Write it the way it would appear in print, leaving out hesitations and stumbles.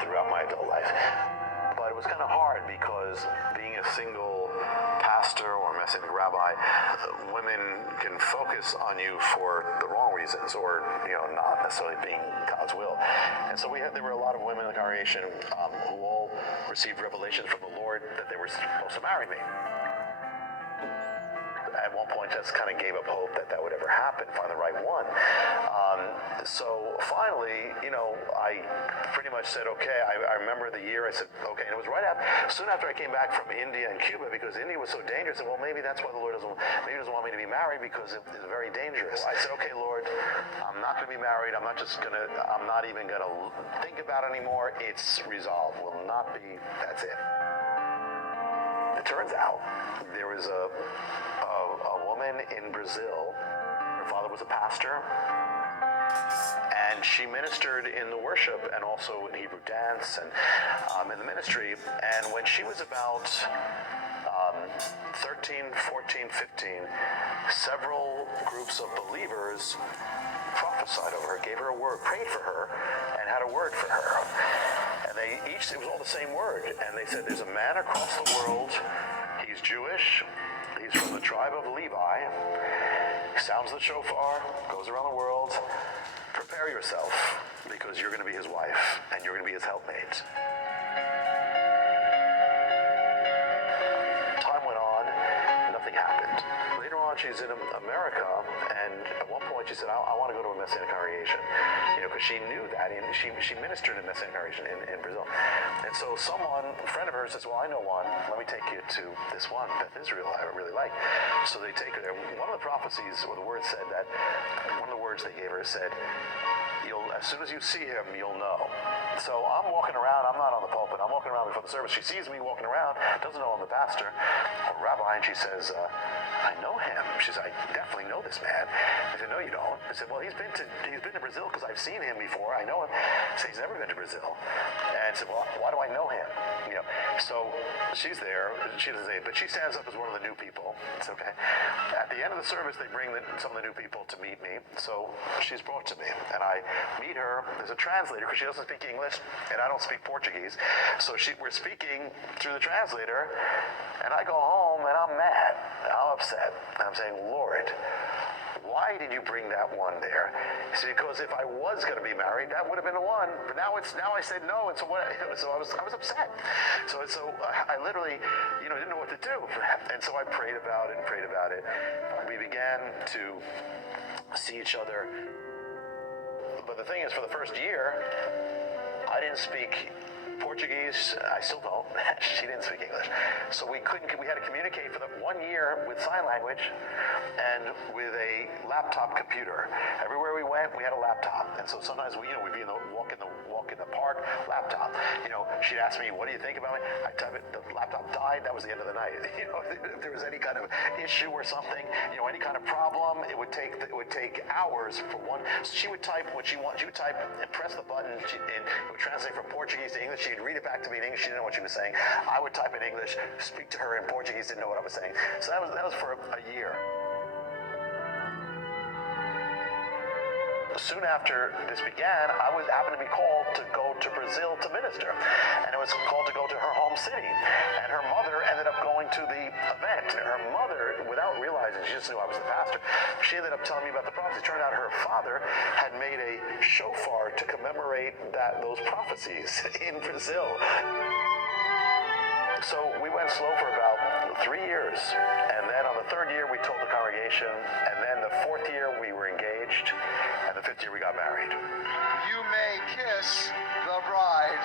throughout my adult life. But it was kind of hard because being a single pastor or Messianic rabbi, women can focus on you for the wrong reasons, or not necessarily being God's will. And so there were a lot of women in the congregation who all received revelations from the Lord that they were supposed to marry me. At one point, just kind of gave up hope that would ever happen, find the right one. So finally, I pretty much said, okay. I remember the year. I said, okay, and it was soon after I came back from India and Cuba, because India was so dangerous. And well, maybe that's why the Lord doesn't want me to be married, because it's very dangerous. I said, okay, Lord, I'm not going to be married. I'm not even going to think about it anymore. It's resolved. Will not be. That's it. It turns out there was a woman in Brazil. Her father was a pastor, and she ministered in the worship and also in Hebrew dance and in the ministry. And when she was about 13, 14, 15, several groups of believers prophesied over her, gave her a word, prayed for her, and had a word for her. And it was all the same word. And they said, there's a man across the world. He's Jewish. He's from the tribe of Levi. He sounds the shofar, goes around the world. Prepare yourself, because you're going to be his wife, and you're going to be his helpmate. Time went on, nothing happened. Later on, she's in America, and at one point she said, I want to go to a Messianic congregation, because she knew that, and she ministered in a Messianic congregation in Brazil. And so a friend of hers says, well, I know one, let me take you to this one, Beth Israel, I really like. So they take her there. One of the prophecies, or the word said that, one of the words they gave her said, as soon as you see him, you'll know. So I'm walking around, I'm not on the pulpit, I'm walking around before the service. She sees me walking around, doesn't know I'm the pastor or rabbi, and she says, I know him. She says, I definitely know this man. I said, no, you don't. I said, well, he's been to Brazil, because I've seen him before. I know him. I said, he's never been to Brazil. And I said, well, why do I know him? So she's there. She doesn't say it, but she stands up as one of the new people. It's okay. At the end of the service, they bring some of the new people to meet me. So she's brought to me, and I meet her. There's a translator, because she doesn't speak English, and I don't speak Portuguese. So we're speaking through the translator, and I go home, and I'm mad. I'm upset. And I'm saying, Lord, why did you bring that one there? He said, because if I was going to be married, that would have been the one. But now I said no, and so what? So I was upset. So I literally, didn't know what to do. And so I prayed about it. We began to see each other. But the thing is, for the first year, I didn't speak Portuguese. I still don't. She didn't speak English. So we had to communicate for the 1 year with sign language and with a laptop computer. Everywhere we went, we had a laptop. And so sometimes we'd be walk in the park, laptop. She'd ask me, what do you think about me? I type it, the laptop died, that was the end of the night. If there was any kind of issue or something, any kind of problem, it would take hours for one. So she would type what she wanted. She would type and press the button, and it would translate from Portuguese to English. She'd read it back to me in English. She didn't know what she was saying. I would type in English, speak to her in Portuguese, didn't know what I was saying. So that was for a year. Soon after this began, I happened to be called to go to Brazil to minister. And it was called to go to her home city. And her mother ended up going to the event. And her mother, without realizing, she just knew I was the pastor, she ended up telling me about the prophecy. It turned out her father had made a shofar to commemorate those prophecies in Brazil. So we went slow for about 3 years, and then on the 3rd year we told the congregation, and then the 4th year we were engaged, and the 5th year we got married. You may kiss the bride.